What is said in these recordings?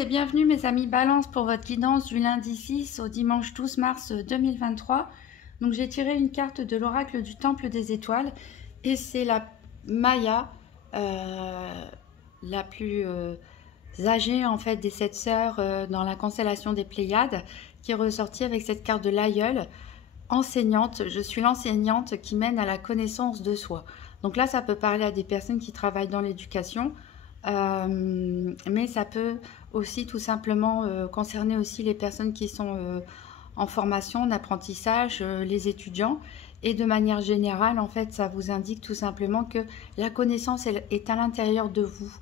et bienvenue mes amis Balance pour votre guidance du lundi 6 au dimanche 12 mars 2023. Donc j'ai tiré une carte de l'oracle du Temple des Étoiles et c'est la Maya, la plus âgée en fait des 7 sœurs dans la constellation des Pléiades, qui est ressortie avec cette carte de l'aïeul. Enseignante, je suis l'enseignante qui mène à la connaissance de soi. Donc là ça peut parler à des personnes qui travaillent dans l'éducation. Mais ça peut aussi tout simplement concerner aussi les personnes qui sont en formation, en apprentissage, les étudiants. Et de manière générale, en fait, ça vous indique tout simplement que la connaissance est à l'intérieur de vous.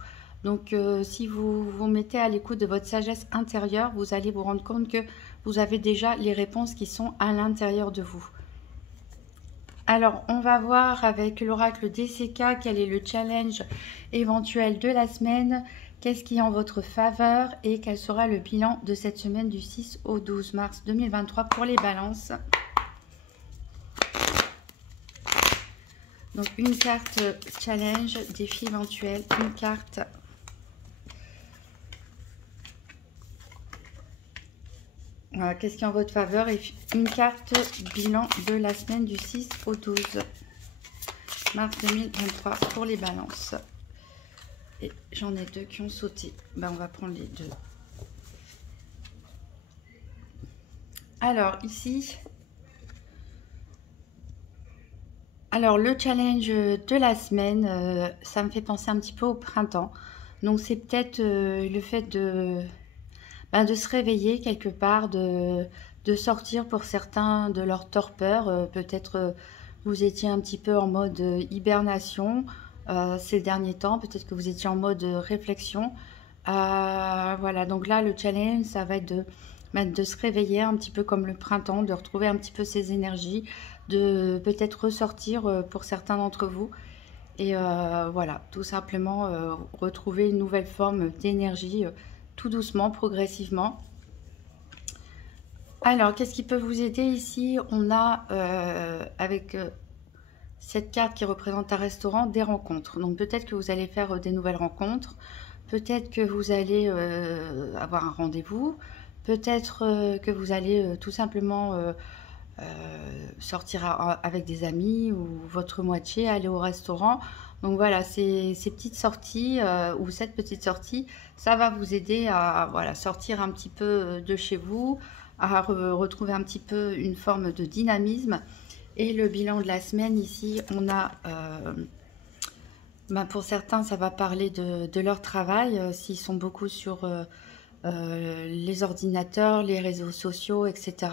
Donc, si vous vous mettez à l'écoute de votre sagesse intérieure, vous allez vous rendre compte que vous avez déjà les réponses qui sont à l'intérieur de vous. Alors, on va voir avec l'oracle DCK quel est le challenge éventuel de la semaine, qu'est-ce qui est en votre faveur et quel sera le bilan de cette semaine du 6 au 12 mars 2023 pour les balances. Donc, une carte challenge, défi éventuel, une carte. Voilà, qu'est-ce qui est en votre faveur et une carte bilan de la semaine du 6 au 12 mars 2023 pour les balances. Et j'en ai deux qui ont sauté. Ben, on va prendre les deux. Alors, ici. Alors, le challenge de la semaine, ça me fait penser un petit peu au printemps. Donc, c'est peut-être le fait de se réveiller quelque part, de sortir pour certains de leur torpeur. Peut-être vous étiez un petit peu en mode hibernation ces derniers temps. Peut-être que vous étiez en mode réflexion. Voilà, donc là, le challenge, ça va être de se réveiller un petit peu comme le printemps, de retrouver un petit peu ses énergies, de peut-être ressortir pour certains d'entre vous. Et voilà, tout simplement retrouver une nouvelle forme d'énergie tout doucement, progressivement. Alors, qu'est-ce qui peut vous aider ici? On a, avec cette carte qui représente un restaurant, des rencontres. Donc, peut-être que vous allez faire des nouvelles rencontres. Peut-être que vous allez avoir un rendez-vous. Peut-être que vous allez tout simplement sortir avec des amis ou votre moitié, aller au restaurant. Donc voilà, ces petites sorties ou cette petite sortie, ça va vous aider à sortir un petit peu de chez vous, à retrouver un petit peu une forme de dynamisme. Et le bilan de la semaine, ici, on a, pour certains, ça va parler de leur travail, s'ils sont beaucoup sur les ordinateurs, les réseaux sociaux, etc.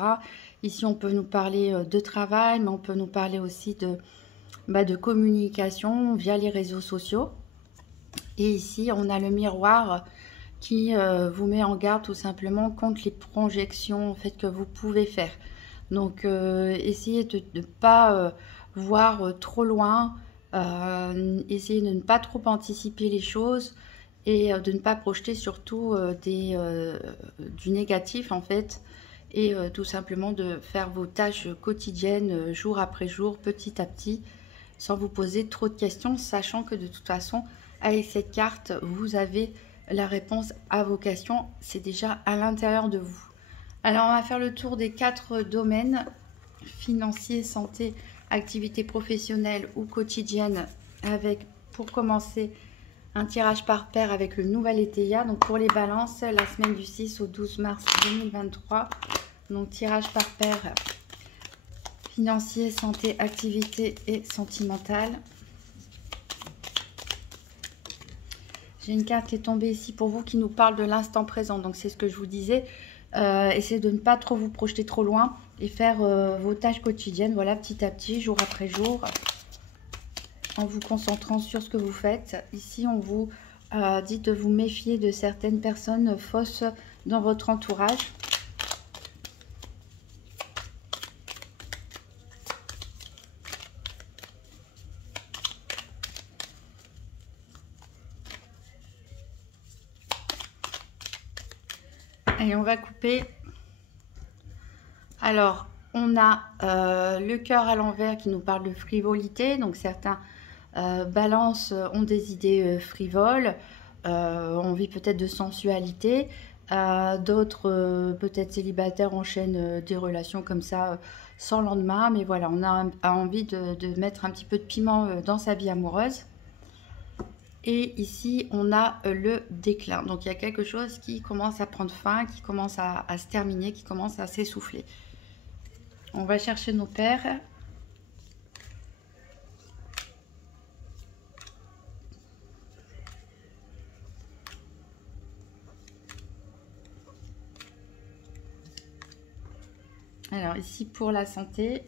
Ici, on peut nous parler de travail, mais on peut nous parler aussi de communication via les réseaux sociaux. Et ici, on a le miroir qui vous met en garde tout simplement contre les projections en fait, que vous pouvez faire. Donc, essayez de ne pas voir trop loin, essayez de ne pas trop anticiper les choses et de ne pas projeter surtout du négatif en fait. Et tout simplement de faire vos tâches quotidiennes jour après jour, petit à petit, sans vous poser trop de questions, sachant que de toute façon, avec cette carte, vous avez la réponse à vos questions. C'est déjà à l'intérieur de vous. Alors, on va faire le tour des 4 domaines, financier, santé, activité professionnelle ou quotidienne, avec, pour commencer, un tirage par paire avec le nouvel ETIA. Donc, pour les balances, la semaine du 6 au 12 mars 2023. Donc, tirage par paire, financier, santé, activité et sentimentale. J'ai une carte qui est tombée ici pour vous qui nous parle de l'instant présent. Donc, c'est ce que je vous disais. Essayez de ne pas trop vous projeter trop loin et faire vos tâches quotidiennes, voilà, petit à petit, jour après jour, en vous concentrant sur ce que vous faites. Ici, on vous dit de vous méfier de certaines personnes fausses dans votre entourage. Et on va couper. Alors, on a le cœur à l'envers qui nous parle de frivolité. Donc, certains balances ont des idées frivoles, ont envie peut-être de sensualité. D'autres, peut-être célibataires, enchaînent des relations comme ça sans lendemain. Mais voilà, on a envie de mettre un petit peu de piment dans sa vie amoureuse. Et ici, on a le déclin. Donc, il y a quelque chose qui commence à prendre fin, qui commence à se terminer, qui commence à s'essouffler. On va chercher nos paires. Alors, ici, pour la santé.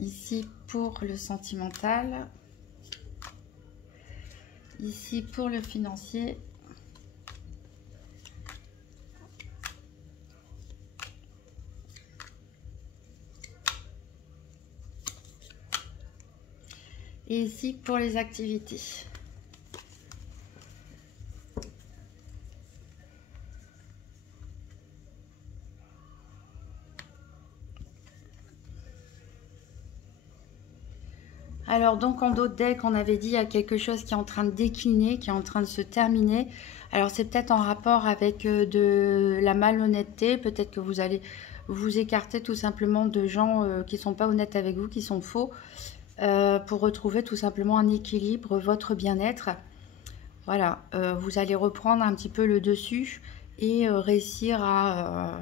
Ici, pour le sentimental. Ici, pour le financier. Et ici, pour les activités. Alors, donc, en dos de deck, on avait dit, il y a quelque chose qui est en train de décliner, qui est en train de se terminer. Alors, c'est peut-être en rapport avec de la malhonnêteté. Peut-être que vous allez vous écarter tout simplement de gens qui ne sont pas honnêtes avec vous, qui sont faux, pour retrouver tout simplement un équilibre, votre bien-être. Voilà, vous allez reprendre un petit peu le dessus et réussir à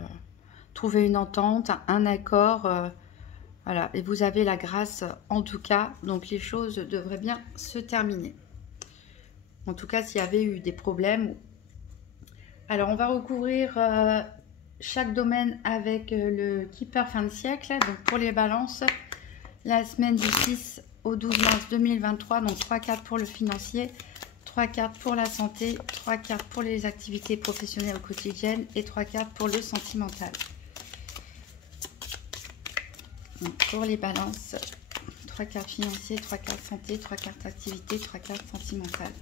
trouver une entente, un accord. Voilà, et vous avez la grâce en tout cas, donc les choses devraient bien se terminer. En tout cas, s'il y avait eu des problèmes. Alors, on va recouvrir chaque domaine avec le Keeper fin de siècle. Donc, pour les balances, la semaine du 6 au 12 mars 2023, donc 3 cartes pour le financier, 3 cartes pour la santé, 3 cartes pour les activités professionnelles ou quotidiennes et 3 cartes pour le sentimental. Donc, pour les balances, 3 cartes financières, 3 cartes santé, 3 cartes activité, 3 cartes sentimentales.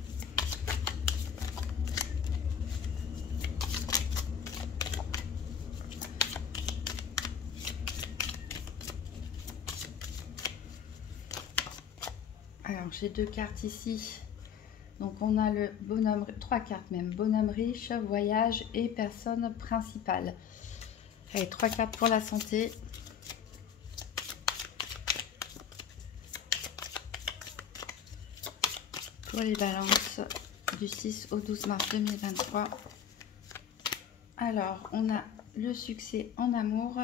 Alors, j'ai 2 cartes ici. Donc, on a le bonhomme, 3 cartes même. Bonhomme riche, voyage et personne principale. Allez, 3 cartes pour la santé. Pour les balances du 6 au 12 mars 2023. Alors, on a le succès en amour.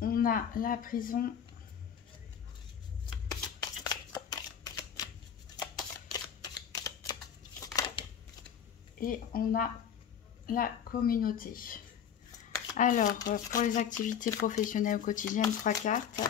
On a la prison. Et on a la communauté. Alors, pour les activités professionnelles ou quotidiennes, 3 cartes.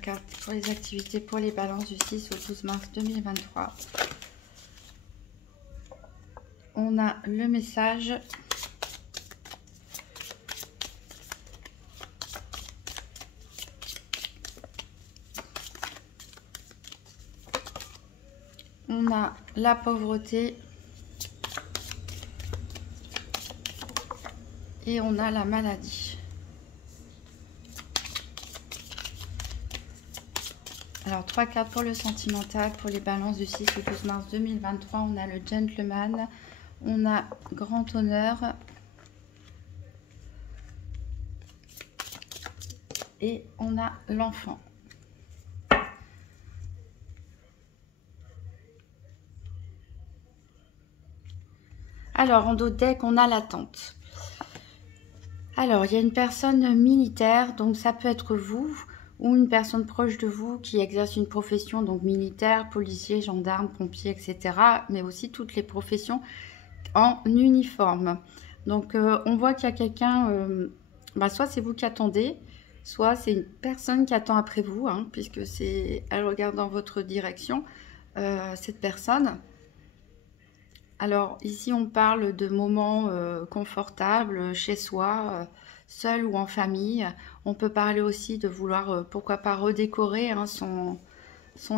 Cartes pour les activités pour les balances du 6 au 12 mars 2023. On a le message. On a la pauvreté. Et on a la maladie. Alors, 3 cartes pour le sentimental, pour les balances du 6 au 12 mars 2023. On a le gentleman, on a grand honneur et on a l'enfant. Alors, en dos de deck, on a l'attente. Alors, il y a une personne militaire, donc ça peut être vous ou une personne proche de vous qui exerce une profession, donc militaire, policier, gendarme, pompier, etc. Mais aussi toutes les professions en uniforme. Donc, on voit qu'il y a quelqu'un, soit c'est vous qui attendez, soit c'est une personne qui attend après vous, hein, puisque elle regarde dans votre direction, cette personne. Alors ici on parle de moments confortables chez soi, seul ou en famille. On peut parler aussi de vouloir, pourquoi pas, redécorer, hein, son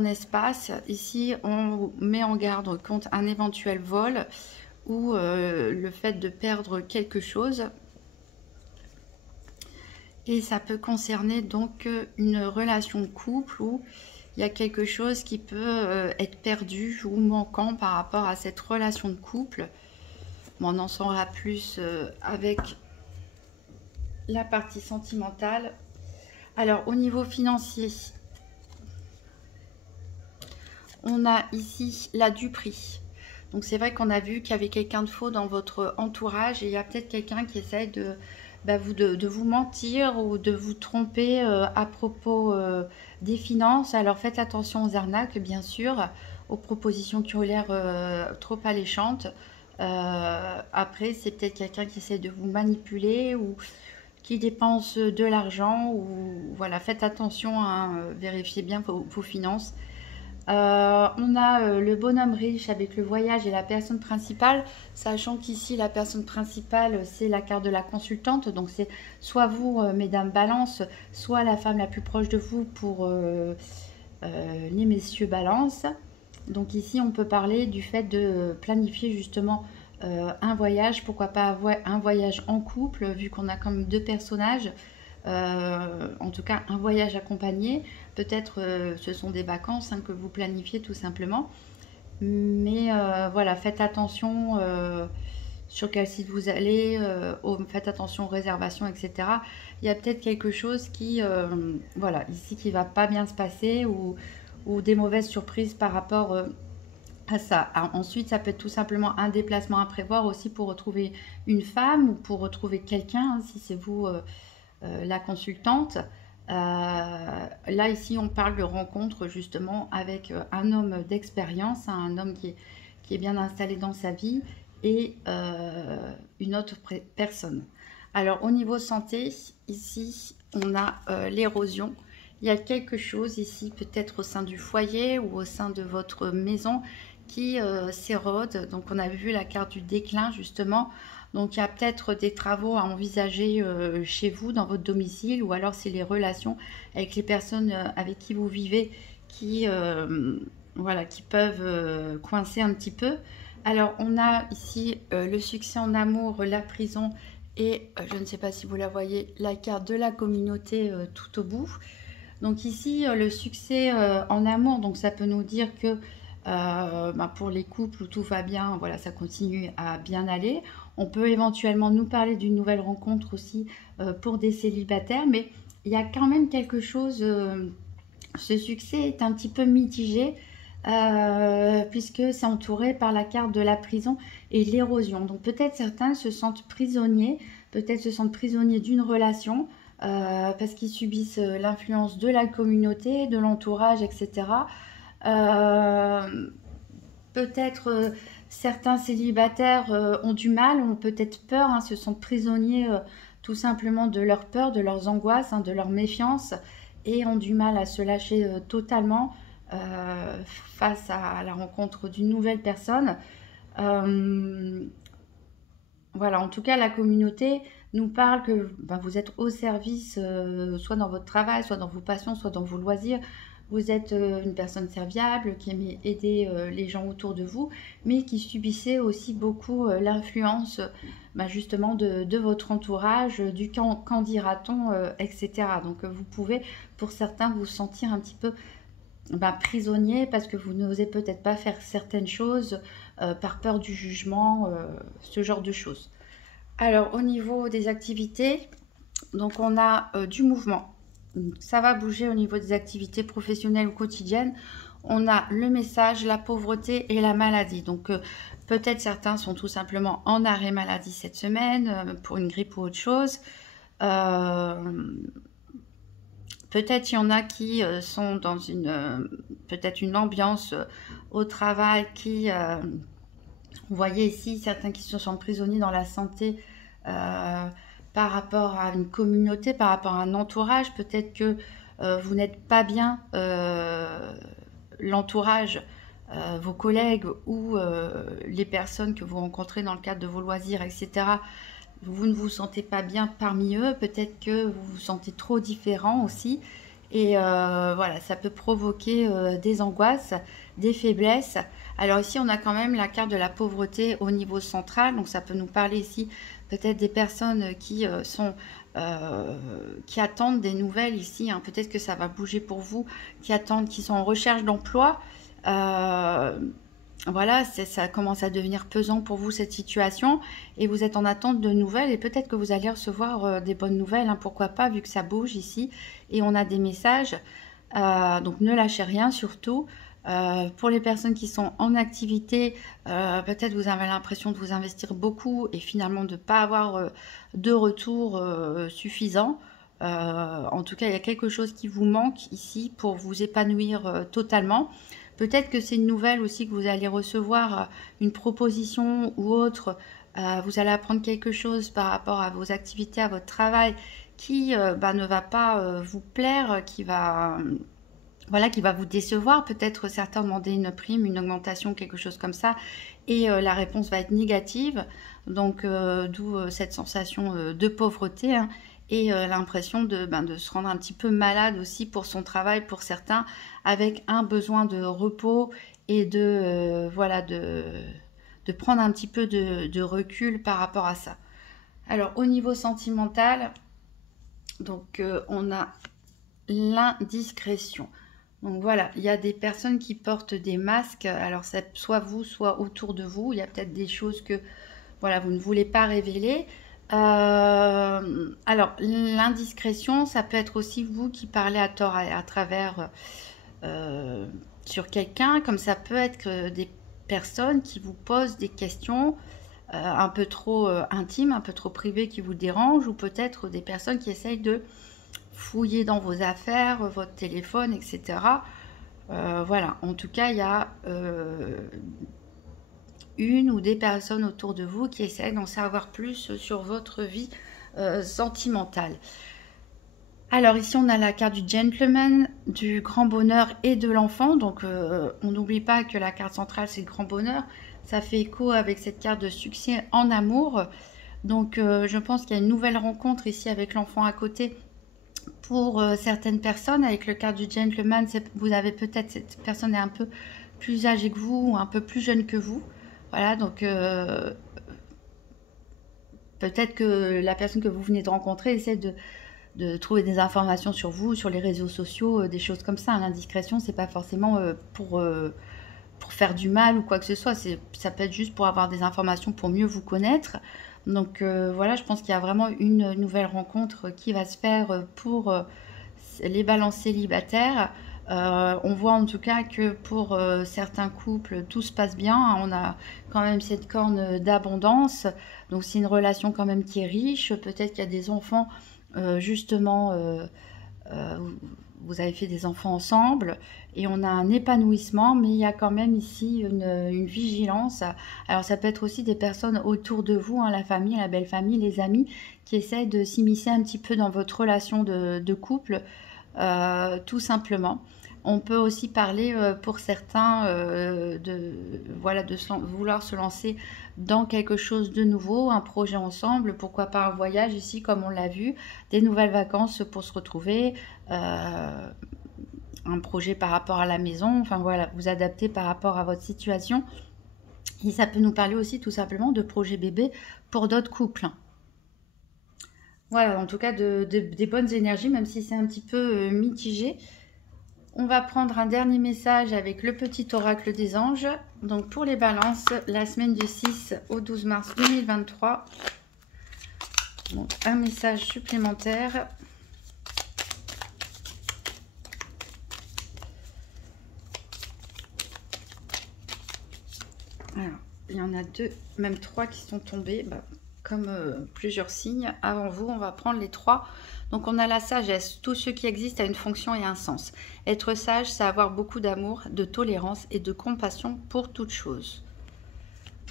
espace. Ici on met en garde contre un éventuel vol ou le fait de perdre quelque chose. Et ça peut concerner donc une relation de couple où il y a quelque chose qui peut être perdu ou manquant par rapport à cette relation de couple. Bon, on en saura plus avec la partie sentimentale. Alors, au niveau financier, on a ici la duperie. Donc, c'est vrai qu'on a vu qu'il y avait quelqu'un de faux dans votre entourage et il y a peut-être quelqu'un qui essaie de vous mentir ou de vous tromper à propos des finances. Alors faites attention aux arnaques, bien sûr, aux propositions qui ont l'air trop alléchantes. Après, c'est peut-être quelqu'un qui essaie de vous manipuler ou qui dépense de l'argent. Ou voilà, faites attention, hein, vérifiez bien vos finances. On a le bonhomme riche avec le voyage et la personne principale, sachant qu'ici la personne principale c'est la carte de la consultante, donc c'est soit vous, mesdames Balance, soit la femme la plus proche de vous pour les messieurs Balance. Donc ici on peut parler du fait de planifier justement un voyage, pourquoi pas un voyage en couple, vu qu'on a comme deux personnages. En tout cas un voyage accompagné, peut-être ce sont des vacances, hein, que vous planifiez tout simplement, mais voilà, faites attention sur quel site vous allez, faites attention aux réservations, etc. Il y a peut-être quelque chose qui voilà, ici qui va pas bien se passer, ou des mauvaises surprises par rapport à ça. Alors, ensuite, ça peut être tout simplement un déplacement à prévoir aussi pour retrouver une femme ou pour retrouver quelqu'un, hein, si c'est vous la consultante. Là, ici, on parle de rencontre justement avec un homme d'expérience, hein, un homme qui est bien installé dans sa vie et une autre personne. Alors, au niveau santé, ici, on a l'érosion. Il y a quelque chose ici, peut-être au sein du foyer ou au sein de votre maison, qui s'érode. Donc, on a vu la carte du déclin, justement. Donc, il y a peut-être des travaux à envisager chez vous, dans votre domicile, ou alors c'est les relations avec les personnes avec qui vous vivez qui, voilà, qui peuvent coincer un petit peu. Alors, on a ici le succès en amour, la prison et, je ne sais pas si vous la voyez, la carte de la communauté tout au bout. Donc ici, le succès en amour, donc ça peut nous dire que pour les couples où tout va bien, voilà, ça continue à bien aller. On peut éventuellement nous parler d'une nouvelle rencontre aussi pour des célibataires, mais il y a quand même quelque chose, ce succès est un petit peu mitigé, puisque c'est entouré par la carte de la prison et l'érosion. Donc peut-être certains se sentent prisonniers, d'une relation, parce qu'ils subissent l'influence de la communauté, de l'entourage, etc. Peut-être certains célibataires ont du mal, ont peut-être peur, hein, se sentent prisonniers tout simplement de leur peur, de leurs angoisses, hein, de leur méfiance, et ont du mal à se lâcher totalement face à la rencontre d'une nouvelle personne. Voilà, en tout cas, la communauté nous parle que vous êtes au service, soit dans votre travail, soit dans vos passions, soit dans vos loisirs. Vous êtes une personne serviable qui aimait aider les gens autour de vous, mais qui subissait aussi beaucoup l'influence justement de votre entourage, du qu'en dira-t-on, etc. Donc vous pouvez, pour certains, vous sentir un petit peu prisonnier parce que vous n'osez peut-être pas faire certaines choses par peur du jugement, ce genre de choses. Alors au niveau des activités, donc on a du mouvement. Ça va bouger au niveau des activités professionnelles ou quotidiennes. On a le message, la pauvreté et la maladie. Donc peut-être certains sont tout simplement en arrêt maladie cette semaine pour une grippe ou autre chose. Peut-être il y en a qui sont dans peut-être une ambiance au travail qui, vous voyez ici, certains qui se sentent prisonniers dans la santé par rapport à une communauté, par rapport à un entourage. Peut-être que vous n'êtes pas bien, l'entourage, vos collègues ou les personnes que vous rencontrez dans le cadre de vos loisirs, etc. Vous ne vous sentez pas bien parmi eux, peut-être que vous vous sentez trop différent aussi. Et voilà, ça peut provoquer des angoisses, des faiblesses. Alors ici, on a quand même la carte de la pauvreté au niveau central. Donc ça peut nous parler ici peut-être des personnes qui attendent des nouvelles ici, hein. Peut-être que ça va bouger pour vous, qui sont en recherche d'emploi. Voilà, ça commence à devenir pesant pour vous cette situation et vous êtes en attente de nouvelles et peut-être que vous allez recevoir des bonnes nouvelles, hein, pourquoi pas, vu que ça bouge ici et on a des messages. Donc ne lâchez rien surtout. Pour les personnes qui sont en activité, peut-être vous avez l'impression de vous investir beaucoup et finalement de ne pas avoir de retour suffisant. En tout cas, il y a quelque chose qui vous manque ici pour vous épanouir totalement. Peut-être que c'est une nouvelle aussi que vous allez recevoir, une proposition ou autre. Vous allez apprendre quelque chose par rapport à vos activités, à votre travail, qui ne va pas vous plaire, voilà, qui va vous décevoir. Peut-être certains demander une prime, une augmentation, quelque chose comme ça, et la réponse va être négative. Donc, d'où cette sensation de pauvreté, hein, et l'impression de se rendre un petit peu malade aussi pour son travail, pour certains, avec un besoin de repos et voilà, de prendre un petit peu de recul par rapport à ça. Alors, au niveau sentimental, donc on a l'indiscrétion. Donc voilà, il y a des personnes qui portent des masques. Alors, c'est soit vous, soit autour de vous. Il y a peut-être des choses que voilà, vous ne voulez pas révéler. Alors, l'indiscrétion, ça peut être aussi vous qui parlez à tort à travers sur quelqu'un, comme ça peut être des personnes qui vous posent des questions un peu trop intimes, un peu trop privées, qui vous dérangent, ou peut-être des personnes qui essayent de fouiller dans vos affaires, votre téléphone, etc. Voilà, en tout cas, il y a une ou des personnes autour de vous qui essaient d'en savoir plus sur votre vie sentimentale. Alors ici, on a la carte du gentleman, du grand bonheur et de l'enfant. Donc, on n'oublie pas que la carte centrale, c'est le grand bonheur. Ça fait écho avec cette carte de succès en amour. Donc, je pense qu'il y a une nouvelle rencontre ici avec l'enfant à côté pour certaines personnes. Avec le carte du gentleman, vous avez peut-être, cette personne est un peu plus âgée que vous ou un peu plus jeune que vous. Voilà, donc peut-être que la personne que vous venez de rencontrer essaie de trouver des informations sur vous, sur les réseaux sociaux, des choses comme ça. L'indiscrétion, c'est pas forcément pour faire du mal ou quoi que ce soit. Ça peut être juste pour avoir des informations pour mieux vous connaître. Donc voilà, je pense qu'il y a vraiment une nouvelle rencontre qui va se faire pour les balances célibataires. On voit en tout cas que pour certains couples, tout se passe bien. On a quand même cette corne d'abondance. Donc c'est une relation quand même qui est riche. Peut-être qu'il y a des enfants, justement, vous avez fait des enfants ensemble et on a un épanouissement, mais il y a quand même ici une vigilance. Alors ça peut être aussi des personnes autour de vous, hein, la famille, la belle famille, les amis, qui essaient de s'immiscer un petit peu dans votre relation de couple, tout simplement. On peut aussi parler pour certains voilà, vouloir se lancer dans quelque chose de nouveau, un projet ensemble, pourquoi pas un voyage ici comme on l'a vu, des nouvelles vacances pour se retrouver, un projet par rapport à la maison, enfin voilà, vous adaptez par rapport à votre situation. Et ça peut nous parler aussi tout simplement de projet bébé pour d'autres couples. Voilà, en tout cas des bonnes énergies, même si c'est un petit peu mitigé. On va prendre un dernier message avec le petit oracle des anges. Donc pour les balances, la semaine du 6 au 12 mars 2023. Donc un message supplémentaire. Alors, il y en a deux, même trois qui sont tombés. Bah, comme plusieurs signes avant vous. On va prendre les 3. Donc on a la sagesse. Tout ce qui existe a une fonction et un sens. Être sage, c'est avoir beaucoup d'amour, de tolérance et de compassion pour toute chose.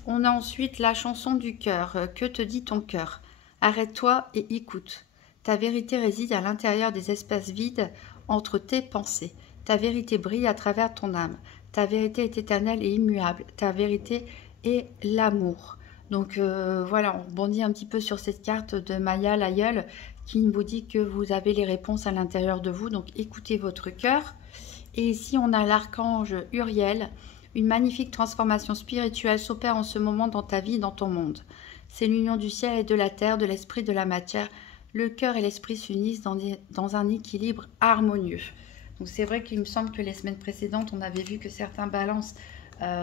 On a ensuite la chanson du cœur. Que te dit ton cœur? Arrête-toi et écoute. Ta vérité réside à l'intérieur des espaces vides entre tes pensées. Ta vérité brille à travers ton âme. Ta vérité est éternelle et immuable. Ta vérité est l'amour. Donc voilà, on rebondit un petit peu sur cette carte de Maya l'aïeul qui vous dit que vous avez les réponses à l'intérieur de vous. Donc écoutez votre cœur. Et ici, on a l'archange Uriel. Une magnifique transformation spirituelle s'opère en ce moment dans ta vie, dans ton monde. C'est l'union du ciel et de la terre, de l'esprit et de la matière. Le cœur et l'esprit s'unissent dans un équilibre harmonieux. Donc c'est vrai qu'il me semble que les semaines précédentes, on avait vu que certains balances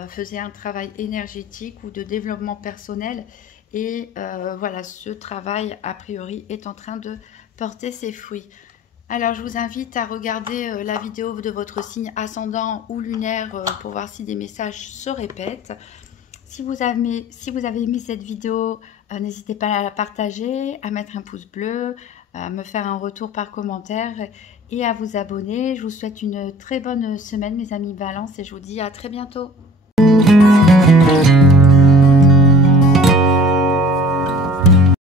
faisaient un travail énergétique ou de développement personnel. Et voilà, ce travail, a priori, est en train de porter ses fruits. Alors, je vous invite à regarder la vidéo de votre signe ascendant ou lunaire pour voir si des messages se répètent. Si vous avez aimé cette vidéo, n'hésitez pas à la partager, à mettre un pouce bleu, à me faire un retour par commentaire et à vous abonner. Je vous souhaite une très bonne semaine, mes amis Balance, et je vous dis à très bientôt.